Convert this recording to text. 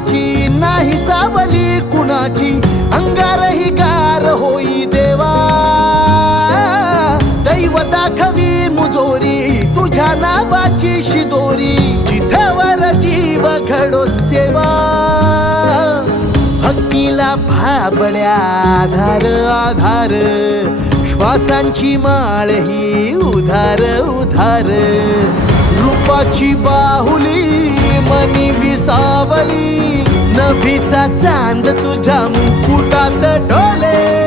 कुणाची नाही सावली कुणाची, अंगारही गार होई देवा. दैव दाखवी मुजोरी तुझ्या नावाची शिदोरी, जिथवर जीव घडो सेवा. भक्तीला भाबड्या आधार आधार, श्वासांची माळ ही उधार उधार. रूपाची बाहुली मनी विसावली, नभीचा चांद तुझ्या मुकुटात डोले.